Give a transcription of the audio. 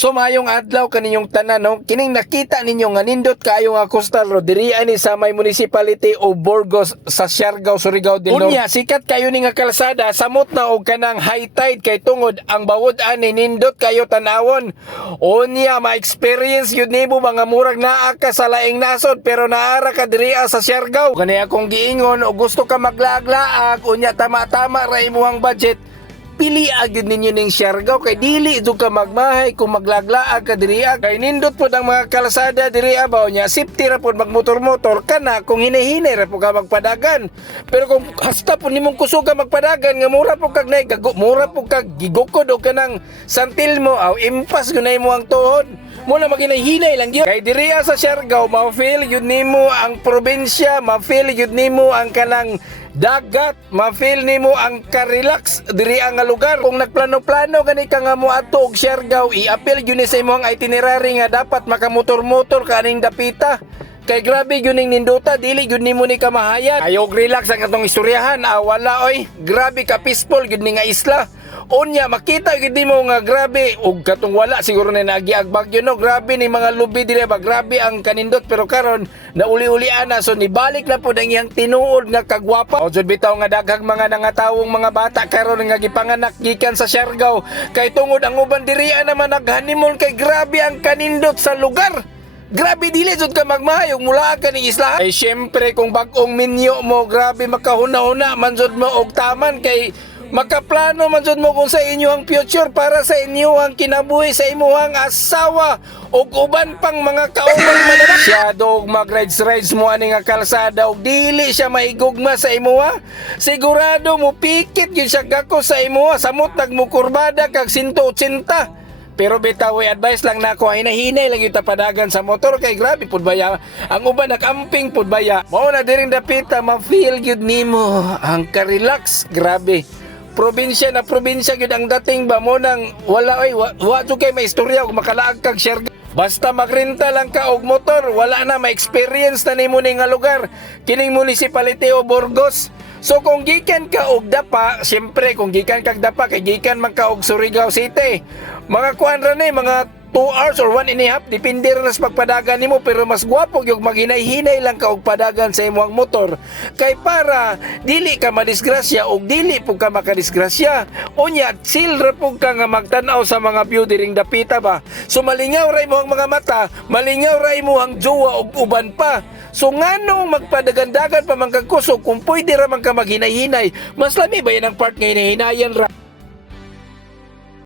So mayong adlaw kaninyong tanan no kining nakita ninyo nga nindot kayo nga coastal road diri ani sa may municipality o Burgos sa Siargao Surigao del Norte. Unya sikat kayo ni nga kalsada samot na og kanang high tide kay tungod ang bawod ani nindot kayo tanawon. Unya ma-experience yun nimo mga murag naa ka sa laing nasod pero naara ka diri sa Siargao. Kani akong giingon o gusto ka maglaag-laag unya tama-tama ra imuhang budget pili agad ninyo ning Siargao kay dili do ka magmahay kung maglaglaag ka diri kay nindot pod ang mga kalsada diri abaw nya safety ra pod magmotor-motor kana kung hinahinay ra po ka magpadagan. Pero kung hasta po nimong kusog magpadagan nga mura po kag nay mura po kag gigukod o kanang santil mo aw impas gunay mo ang tuhod muna maginahinay lang yun. Kay diriya sa Siargao, ma-feel yun nimo ang probinsya, ma-feel yun nimo ang kanang dagat, ma-feel nimo ang ka-relax diri ang lugar. Kung nagplano-plano gani ka nga mo ato og Siargao, i-appeal yun sa imong itinerary nga dapat makamotor-motor kaning dapita. Kay grabe yun ning ninduta, dili yun ni mo ni kamahayan. Ayog relax ang atong istoryahan, ah, wala oy. Grabe ka peaceful yun ni nga isla. Unya makita gid mo nga grabe ug katong wala siguro na nagiag bagyo no? Grabe ni mga lubi dire ba? Grabe ang kanindot pero karon nauli-ulian na. So nibalik na pud ang iyang tinuod nga kagwapa. O jud bitaw nga daghang mga nangatawong mga bata karon nga gipanganak gikan sa Siargao. Kay tungod ang uban diriya naman naghanimon kay grabe ang kanindot sa lugar. Grabe dili jud ka magmayog mula ka ning isla. Ay syempre kung bag-ong minyo mo grabe makahuna-huna man jud mo og taman kay makaplano man jud mo kung sa inyo ang future para sa inyo ang kinabuhi sa imuhang asawa ug uban pang mga kauban mananap. Siya dog mag-rides rides mo ani nga kalsada ug dili siya maigugma sa imuha. Sigurado mo pikit gyud siya gako sa imuha samot nagmukurbada kag 180. Pero bitaw ay advice lang nako ay nahinay lang yung tapadagan sa motor kay grabe pud baya. Ang uban nakamping pud baya. Mao na diring dapita ma-feel gyud nimo ang ka-relax grabe. Probinsya na probinsya gyud ang dating ba mo nang wala oy wa, wa kay maistorya ug makalaag kag share Basta magrenta lang ka og motor, wala na ma-experience na nimo ni nga lugar. Kining municipality o Burgos. So kung gikan ka og dapa, siyempre kung gikan kag dapa kay gikan man ka og Surigao City. Mga kuan ra ni mga 2 hours or 1 and a half depende ra sa pagpadagan nimo pero mas gwapo gyud maghinay-hinay lang ka og padagan sa imong motor. Kay para dili ka madisgrasya og dili pug ka makadisgrasya unya chill ra pug ka nga magtan-aw sa mga view diring dapita ba? So malingaw ra imong mga mata malingaw ra imong jowa og uban pa. So ngano magpadagandagan pa man kag kusog kung pwede ra man ka maghinay-hinay? Mas lami ba yan ang part nga hinahinayan ra